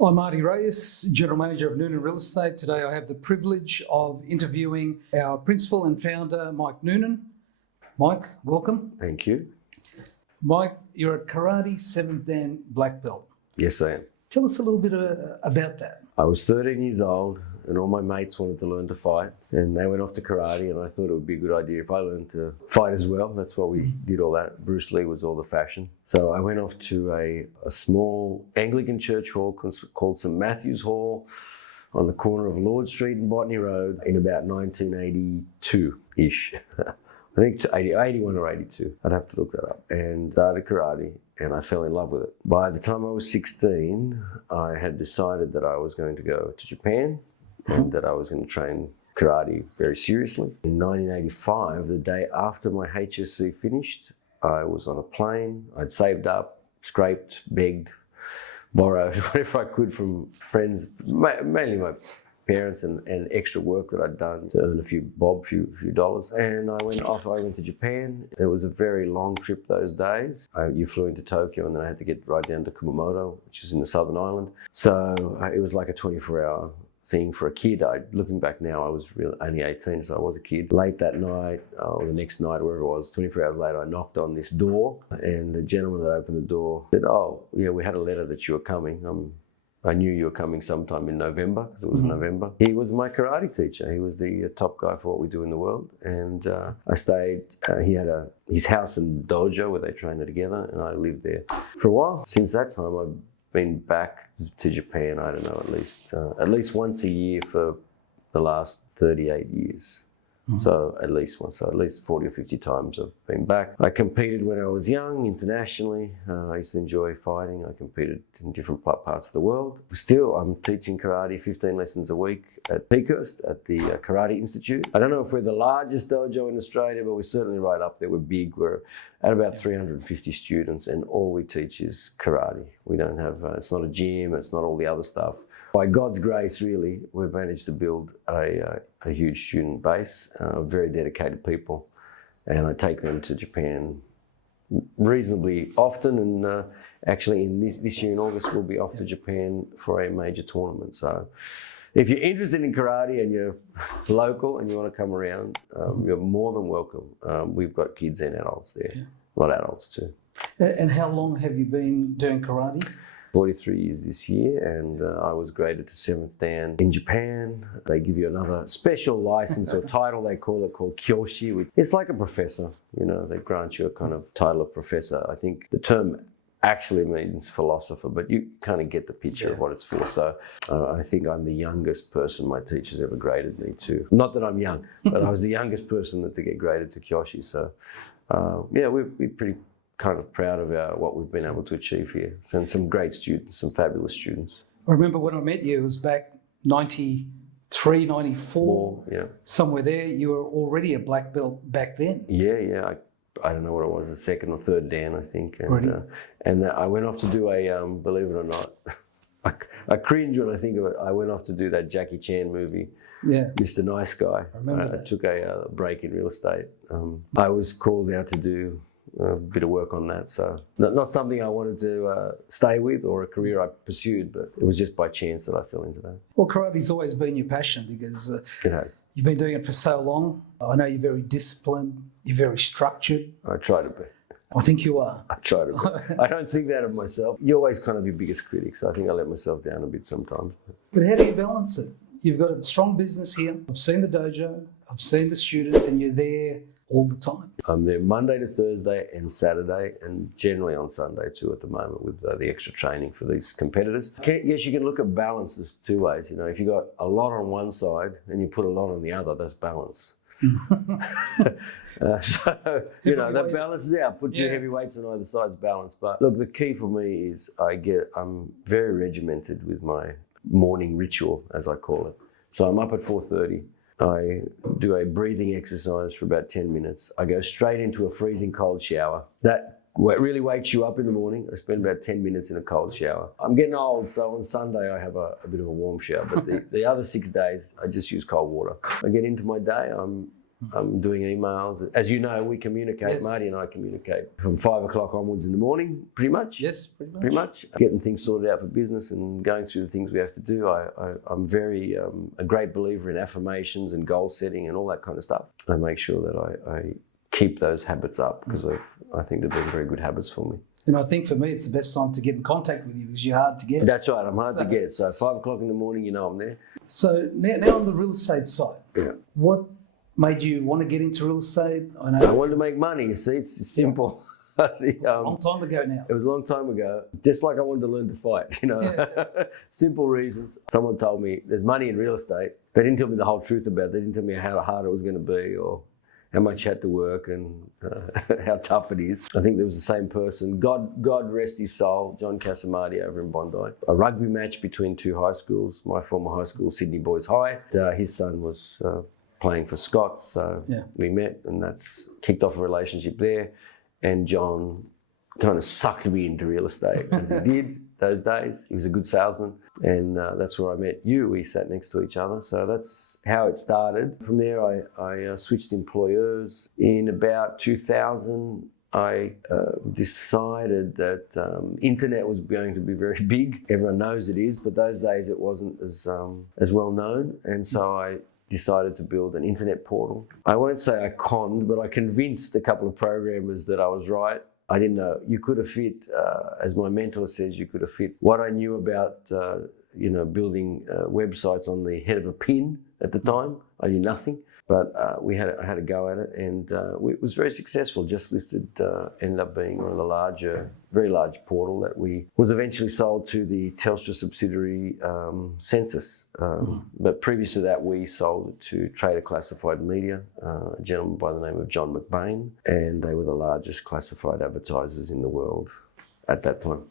I'm Marty Reyes, General Manager of Noonan Real Estate. Today I have the privilege of interviewing our principal and founder, Mike Noonan. Mike, welcome. Thank you. Mike, you're a Karate 7th Dan black belt. Yes, I am. Tell us a little bit about that. I was 13 years old and all my mates wanted to learn to fight and they went off to karate, and I thought it would be a good idea if I learned to fight as well. That's why we did all that. Bruce Lee was all the fashion. So I went off to a small Anglican church hall called St. Matthew's Hall on the corner of Lord Street and Botany Road in about 1982-ish. I think 81 or 82. I'd have to look that up. And started karate, and I fell in love with it. By the time I was 16, I had decided that I was going to go to Japan and that I was going to train karate very seriously. In 1985, the day after my HSC finished, I was on a plane. I'd saved up, scraped, begged, borrowed whatever I could from friends, mainly my parents, and extra work that I'd done to earn a few dollars. And I went to Japan. It was a very long trip those days. You flew into Tokyo and then I had to get right down to Kumamoto, which is in the Southern Island. So it was like a 24-hour thing for a kid. Looking back now, I was only 18, so I was a kid. Late that night, or the next night, wherever it was, 24 hours later, I knocked on this door, and the gentleman that opened the door said, "Oh, yeah, we had a letter that you were coming. I knew you were coming sometime in November," because it was November. He was my karate teacher. He was the top guy for what we do in the world. And I stayed, he had his house and dojo where they trained together, and I lived there for a while. Since that time, I've been back to Japan, I don't know, at least once a year for the last 38 years. So at least once, so at least 40 or 50 times I've been back. I competed when I was young, internationally. I used to enjoy fighting. I competed in different parts of the world. Still, I'm teaching karate 15 lessons a week at Peakhurst, at the Karate Institute. I don't know if we're the largest dojo in Australia, but we're certainly right up there. We're big. We're at about 350 students, and all we teach is karate. We don't have, it's not a gym, it's not all the other stuff. By God's grace, really, we've managed to build a huge student base, very dedicated people, and I take them to Japan reasonably often, and actually in this year in August we'll be off to Japan for a major tournament. So if you're interested in karate and you're local and you want to come around, you're more than welcome. We've got kids and adults there, a lot of adults too. And how long have you been doing karate? 43 years this year, and I was graded to 7th Dan in Japan. They give you another special license or title, they call it, called Kyoshi. It's like a professor, you know, they grant you a kind of title of professor. I think the term actually means philosopher, but you kind of get the picture of what it's for. So I think I'm the youngest person my teachers ever graded me to. Not that I'm young, but I was the youngest person to get graded to Kyoshi. So yeah, we're pretty kind of proud of what we've been able to achieve here. And some great students, some fabulous students. I remember when I met you, it was back 93, 94, somewhere there. You were already a black belt back then. Yeah. I don't know what it was, a 2nd or 3rd Dan, I think. And I went off to do a, believe it or not, I cringe when I think of it. I went off to do that Jackie Chan movie, Mr. Nice Guy. I remember that. I took a break in real estate. I was called out to do a bit of work on that, so not something I wanted to stay with or a career I pursued, but it was just by chance that I fell into that. Well, karate's always been your passion because it has. You've been doing it for so long. I know you're very disciplined, you're very structured. I try to be. I think you are. I try to be. I don't think that of myself. You're always kind of your biggest critic, so I think I let myself down a bit sometimes. But how do you balance it? You've got a strong business here. I've seen the dojo, I've seen the students, and you're there all the time. I'm there Monday to Thursday and Saturday, and generally on Sunday too at the moment with the extra training for these competitors. Yes, you can look at balance as two ways. You know, if you got a lot on one side and you put a lot on the other, that's balance. So, you know, that balances out. Put your heavy weights on either side's balance. But look, the key for me is I'm very regimented with my morning ritual, as I call it. So I'm up at 4:30. I do a breathing exercise for about 10 minutes. I go straight into a freezing cold shower. That really wakes you up in the morning. I spend about 10 minutes in a cold shower. I'm getting old, so on Sunday I have a bit of a warm shower, but the other 6 days I just use cold water. I get into my day, I'm I'm doing emails. As you know, we communicate, Yes. Marty and I communicate from 5 o'clock onwards in the morning, pretty much. Yes, pretty much. Pretty much. Getting things sorted out for business and going through the things we have to do. I'm very a great believer in affirmations and goal setting and all that kind of stuff. I make sure that I keep those habits up because I think they've been very good habits for me. And I think for me, it's the best time to get in contact with you because you're hard to get. That's right, I'm hard to get. So 5 o'clock in the morning, you know I'm there. So now on the real estate side, Yeah. what made you want to get into real estate? I I wanted to make money, you see, it's simple. It was a long time ago now. It was a long time ago, just like I wanted to learn to fight, you know. Yeah. Simple reasons. Someone told me there's money in real estate. They didn't tell me the whole truth about it. They didn't tell me how hard it was going to be or how much you had to work and how tough it is. I think there was the same person, God rest his soul, John Casamati over in Bondi. A rugby match between two high schools, my former high school, Sydney Boys High. His son was playing for Scots, so we met and that's kicked off a relationship there. And John kind of sucked me into real estate, as he did those days. He was a good salesman, and that's where I met you. We sat next to each other, so that's how it started. From there, I switched employers. In about 2000, I decided that internet was going to be very big. Everyone knows it is, but those days it wasn't as well known, and so I decided to build an internet portal. I won't say I conned, but I convinced a couple of programmers that I was right. I didn't know. You could have fit, as my mentor says, you could have fit what I knew about, building websites on the head of a pin at the time. I knew nothing, but I had a go at it, and it was very successful. Just listed, ended up being one of the very large portal that was eventually sold to the Telstra subsidiary Census. But previous to that, we sold it to Trader Classified Media, a gentleman by the name of John McBain, and they were the largest classified advertisers in the world at that time.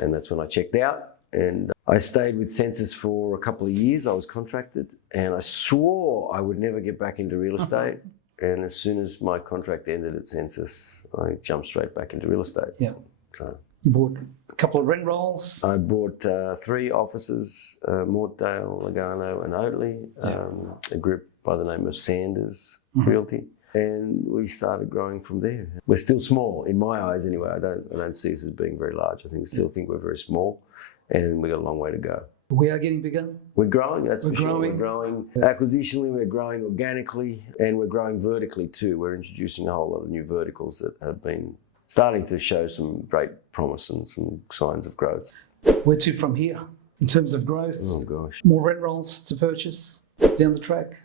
And that's when I checked out. And I stayed with Census for a couple of years. I was contracted, and I swore I would never get back into real estate. And as soon as my contract ended at Census, I jumped straight back into real estate. Yeah. So you bought a couple of rent rolls. I bought 3 offices, mortdale, Lugano and Oatley, a group by the name of Sanders Realty. And we started growing from there. We're still small, in my eyes anyway. I don't see us as being very large. I still think we're very small, and we've got a long way to go. We are getting bigger. We're growing, that's for sure. We're growing acquisitionally, we're growing organically, and we're growing vertically too. We're introducing a whole lot of new verticals that have been starting to show some great promise and some signs of growth. Where to from here in terms of growth? Oh gosh. More rent rolls to purchase down the track?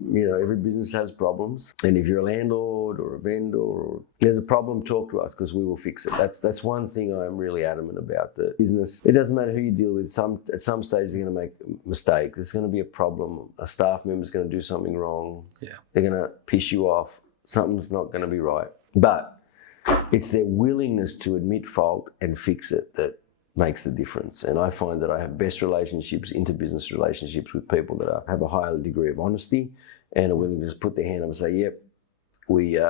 You know, every business has problems, and if you're a landlord or a vendor or there's a problem, talk to us because we will fix it. That's one thing I'm really adamant about. The business, it doesn't matter who you deal with. At some stage they're going to make a mistake. There's going to be a problem. A staff member's going to do something wrong. Yeah, they're going to piss you off. Something's not going to be right. But it's their willingness to admit fault and fix it that makes the difference. And I find that I have best relationships, interbusiness relationships with people that have a higher degree of honesty and are willing to just put their hand up and say, yep, we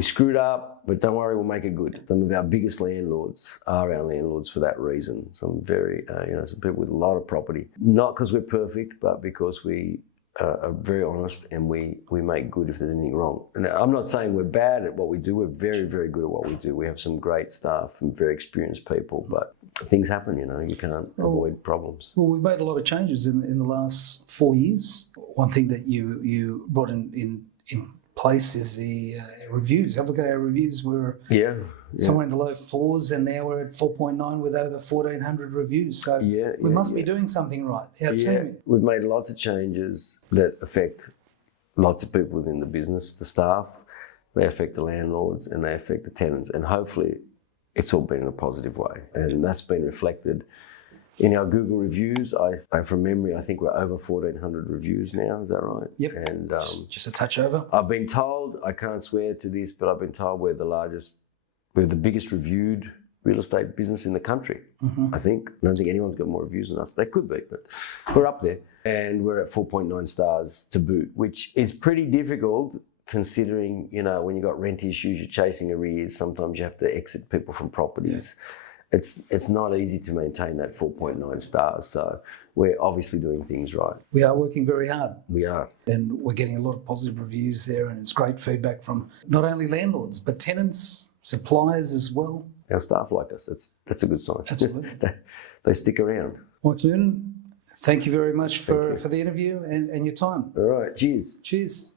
screwed up, but don't worry, we'll make it good. Some of our biggest landlords are our landlords for that reason. Some very, some people with a lot of property, not because we're perfect, but because we are very honest and we make good if there's anything wrong. And I'm not saying we're bad at what we do. We're very, very good at what we do. We have some great staff and very experienced people, but things happen, you can't avoid problems. Well, we've made a lot of changes in the last 4 years. One thing that you brought in place is the reviews. Have a look at our reviews. We're somewhere in the low 4s, and now we're at 4.9 with over 1,400 reviews. So we must be doing something right. Our team. We've made lots of changes that affect lots of people within the business, the staff. They affect the landlords and they affect the tenants, and hopefully it's all been in a positive way, and that's been reflected in our Google reviews. From memory, I think we're over 1,400 reviews now. Is that right? Yep. And just a touch over. I've been told, I can't swear to this, but I've been told we're the biggest reviewed real estate business in the country. I think. I don't think anyone's got more reviews than us. They could be, but we're up there, and we're at 4.9 stars to boot, which is pretty difficult. Considering, when you've got rent issues, you're chasing arrears, sometimes you have to exit people from properties. it's not easy to maintain that 4.9 stars. So we're obviously doing things right. We are working very hard. We are. And we're getting a lot of positive reviews there, and it's great feedback from not only landlords, but tenants, suppliers as well. Our staff like us. That's a good sign. Absolutely. They stick around. Michael Noonan, thank you very much for the interview and your time. All right. Cheers. Cheers.